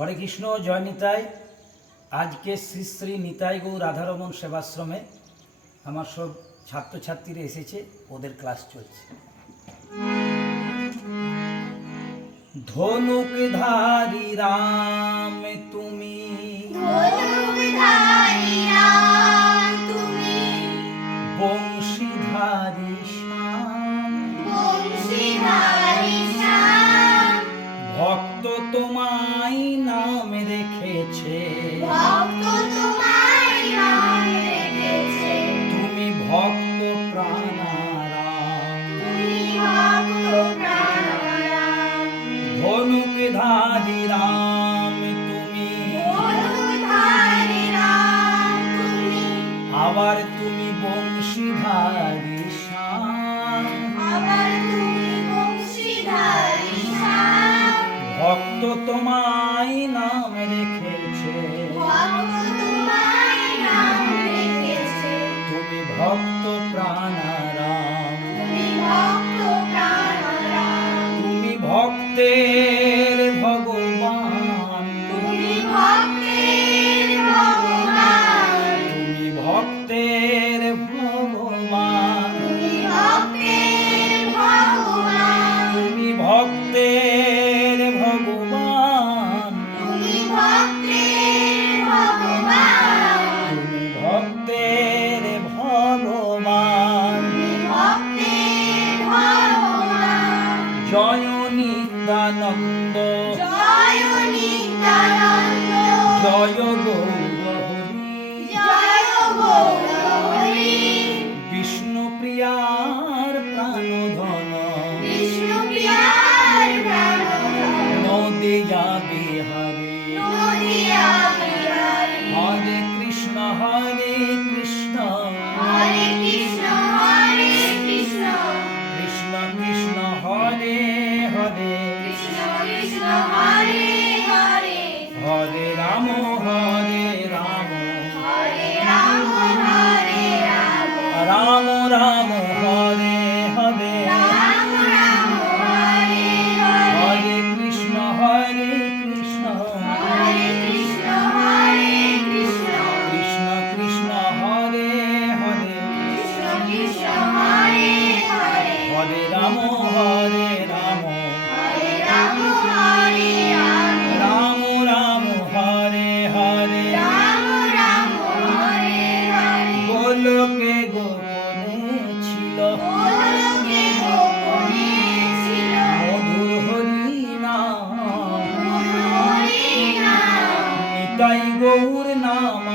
হরে কৃষ্ণ, জয় নিতাই। আজকে শ্রী শ্রী নিতাই গৌ রাধারমন সেবাশ্রমে আমার সব ছাত্রছাত্রীরা এসেছে, ওদের ক্লাস চলছে। ধনুক ধারি রাম তুমি। বংশীধারী তোমায় নাম রেখেছে। তুমি ভক্ত প্রাণারাম। তুমি ভক্তের জয় নিত্যানন্দ। জয় নিত্যানন্দ। জয় গৌরহরি। জয় গৌরহরি। বিষ্ণু প্রিয়ার প্রাণধন। বিষ্ণুপ্রিয়ার প্রাণধন। নদিয়া বিহারে হরে রাম। গৌর নাম